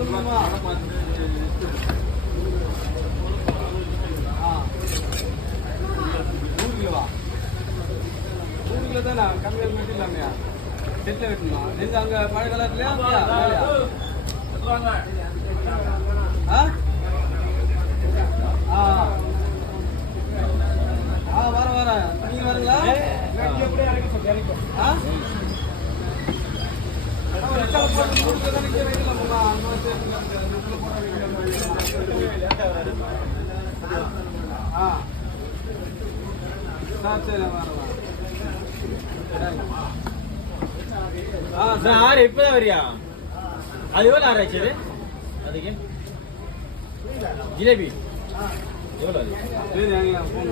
சொல்லுமா? ஆ 100 கிலோவா? 100 கிலோ தானே? கம்மியாக வெட்டி இல்லாமையா? செட்டில் வெட்டணுமா? எங்க அங்கே மழை காலத்துலையா? ஆ ஆ ஆ வரேன். நீங்கள் வரீங்களா? ஆ சார் இப்பதான் வரியா? அது எவ்வளோ ஆராய்ச்சி அதுக்கு ஜிலேபி எவ்வளோ அது? சரி, ஃபோன்